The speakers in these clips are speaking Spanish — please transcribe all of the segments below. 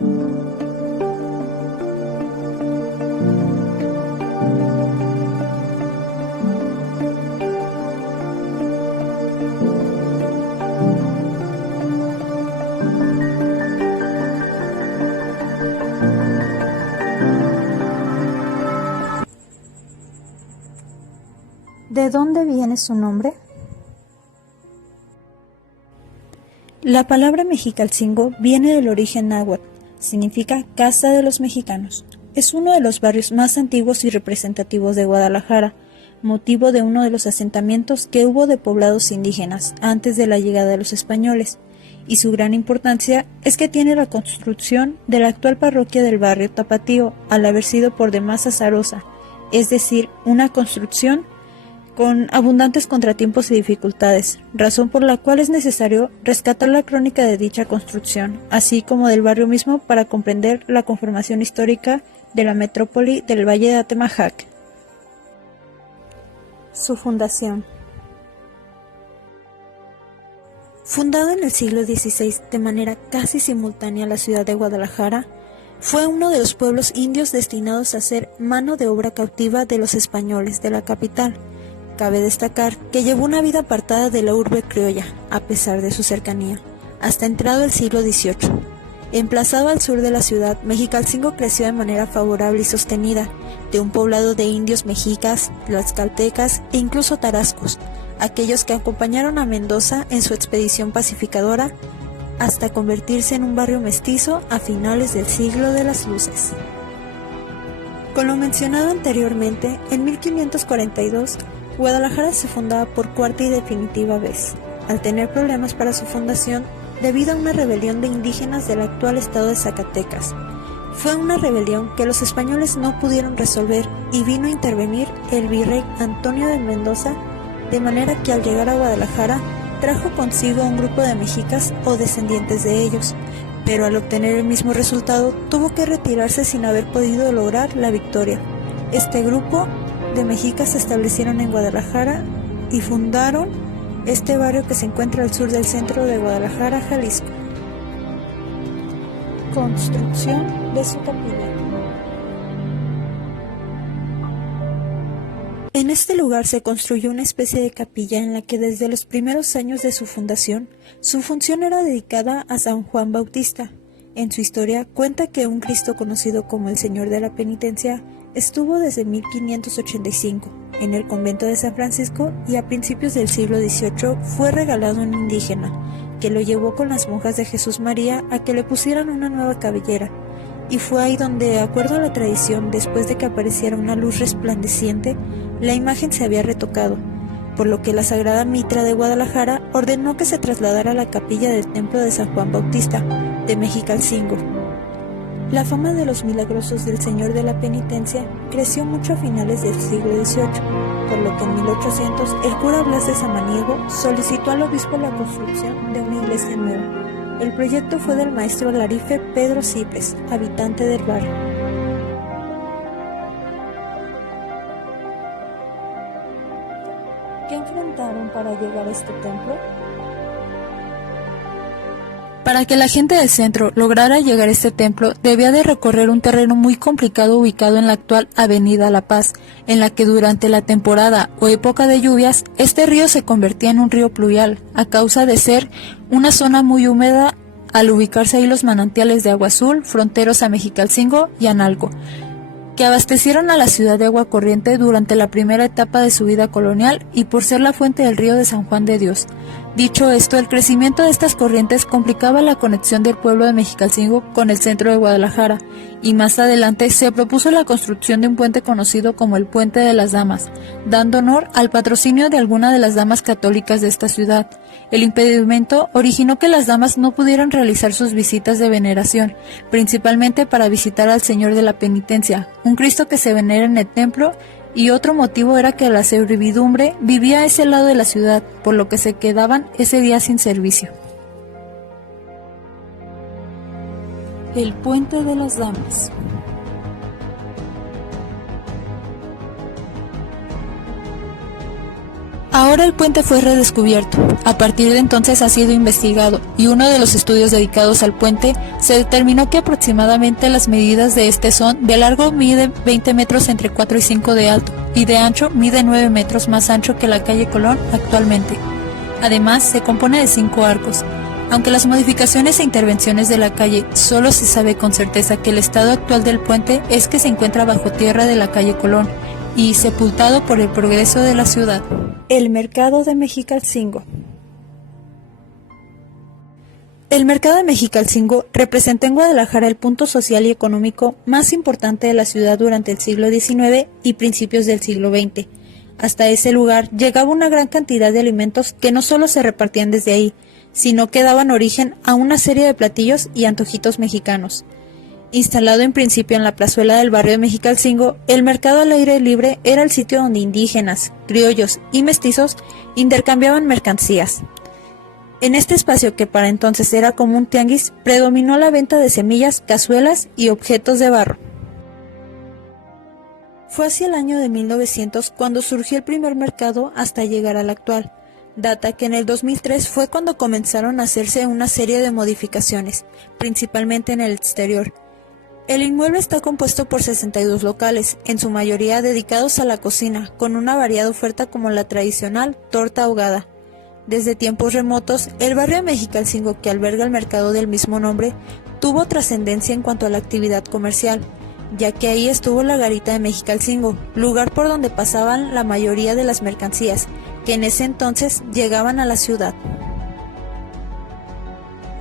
¿De dónde viene su nombre? La palabra Mexicalcingo viene del origen náhuatl, significa Casa de los Mexicanos. Es uno de los barrios más antiguos y representativos de Guadalajara, motivo de uno de los asentamientos que hubo de poblados indígenas antes de la llegada de los españoles, y su gran importancia es que tiene la construcción de la actual parroquia del barrio Tapatío, al haber sido por demás azarosa, es decir, una construcción con abundantes contratiempos y dificultades, razón por la cual es necesario rescatar la crónica de dicha construcción, así como del barrio mismo para comprender la conformación histórica de la metrópoli del Valle de Atemajac. Su fundación. Fundado en el siglo XVI de manera casi simultánea a la ciudad de Guadalajara, fue uno de los pueblos indios destinados a ser mano de obra cautiva de los españoles de la capital. Cabe destacar que llevó una vida apartada de la urbe criolla, a pesar de su cercanía, hasta entrado el siglo XVIII. Emplazado al sur de la ciudad, Mexicalcingo creció de manera favorable y sostenida, de un poblado de indios mexicas, tlaxcaltecas e incluso tarascos, aquellos que acompañaron a Mendoza en su expedición pacificadora, hasta convertirse en un barrio mestizo a finales del siglo de las luces. Con lo mencionado anteriormente, en 1542, Guadalajara se fundaba por cuarta y definitiva vez, al tener problemas para su fundación debido a una rebelión de indígenas del actual estado de Zacatecas. Fue una rebelión que los españoles no pudieron resolver y vino a intervenir el virrey Antonio de Mendoza, de manera que al llegar a Guadalajara trajo consigo a un grupo de mexicas o descendientes de ellos, pero al obtener el mismo resultado tuvo que retirarse sin haber podido lograr la victoria. Este grupo de mexicas se establecieron en Guadalajara y fundaron este barrio que se encuentra al sur del centro de Guadalajara, Jalisco. Construcción de su capilla. En este lugar se construyó una especie de capilla en la que desde los primeros años de su fundación, su función era dedicada a San Juan Bautista. En su historia cuenta que un Cristo conocido como el Señor de la Penitencia estuvo desde 1585 en el convento de San Francisco y a principios del siglo XVIII fue regalado a un indígena, que lo llevó con las monjas de Jesús María a que le pusieran una nueva cabellera, y fue ahí donde, de acuerdo a la tradición, después de que apareciera una luz resplandeciente, la imagen se había retocado, por lo que la Sagrada Mitra de Guadalajara ordenó que se trasladara a la capilla del templo de San Juan Bautista, de Mexicalcingo. La fama de los milagrosos del Señor de la Penitencia creció mucho a finales del siglo XVIII, por lo que en 1800 el cura Blas de Samaniego solicitó al obispo la construcción de una iglesia nueva. El proyecto fue del maestro alarife Pedro Cipres, habitante del barrio. ¿Qué enfrentaron para llegar a este templo? Para que la gente del centro lograra llegar a este templo, debía de recorrer un terreno muy complicado ubicado en la actual Avenida La Paz, en la que durante la temporada o época de lluvias, este río se convertía en un río pluvial, a causa de ser una zona muy húmeda al ubicarse ahí los manantiales de agua azul, fronteros a Mexicalcingo y Analco, que abastecieron a la ciudad de agua corriente durante la primera etapa de su vida colonial y por ser la fuente del río de San Juan de Dios. Dicho esto, el crecimiento de estas corrientes complicaba la conexión del pueblo de Mexicalcingo con el centro de Guadalajara, y más adelante se propuso la construcción de un puente conocido como el Puente de las Damas, dando honor al patrocinio de alguna de las damas católicas de esta ciudad. El impedimento originó que las damas no pudieran realizar sus visitas de veneración, principalmente para visitar al Señor de la Penitencia, un Cristo que se venera en el templo, y otro motivo era que la servidumbre vivía a ese lado de la ciudad, por lo que se quedaban ese día sin servicio. El Puente de las Damas. Ahora el puente fue redescubierto. A partir de entonces ha sido investigado y uno de los estudios dedicados al puente se determinó que aproximadamente las medidas de este son: de largo mide 20 metros entre 4 y 5 de alto y de ancho mide 9 metros más ancho que la calle Colón actualmente. Además, se compone de 5 arcos. Aunque las modificaciones e intervenciones de la calle solo se sabe con certeza que el estado actual del puente es que se encuentra bajo tierra de la calle Colón y sepultado por el progreso de la ciudad. El mercado de Mexicalcingo. El mercado de Mexicalcingo representó en Guadalajara el punto social y económico más importante de la ciudad durante el siglo XIX y principios del siglo XX. Hasta ese lugar llegaba una gran cantidad de alimentos que no solo se repartían desde ahí, sino que daban origen a una serie de platillos y antojitos mexicanos. Instalado en principio en la plazuela del barrio de Mexicalcingo, el mercado al aire libre era el sitio donde indígenas, criollos y mestizos intercambiaban mercancías. En este espacio, que para entonces era como un tianguis, predominó la venta de semillas, cazuelas y objetos de barro. Fue hacia el año de 1900 cuando surgió el primer mercado hasta llegar al actual, data que en el 2003 fue cuando comenzaron a hacerse una serie de modificaciones, principalmente en el exterior. El inmueble está compuesto por 62 locales, en su mayoría dedicados a la cocina, con una variada oferta como la tradicional torta ahogada. Desde tiempos remotos, el barrio de Mexicalcingo, que alberga el mercado del mismo nombre, tuvo trascendencia en cuanto a la actividad comercial, ya que ahí estuvo la garita de Mexicalcingo, lugar por donde pasaban la mayoría de las mercancías, que en ese entonces llegaban a la ciudad.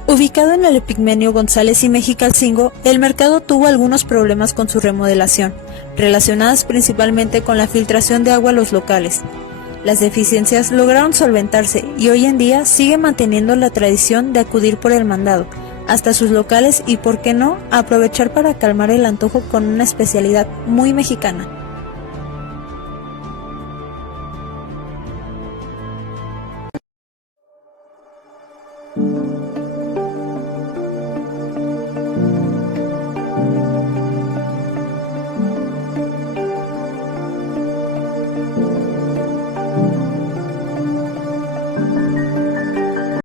Ubicado en el Epigmenio González y Mexicalcingo, el mercado tuvo algunos problemas con su remodelación, relacionadas principalmente con la filtración de agua a los locales. Las deficiencias lograron solventarse y hoy en día sigue manteniendo la tradición de acudir por el mandado hasta sus locales y, por qué no, aprovechar para calmar el antojo con una especialidad muy mexicana.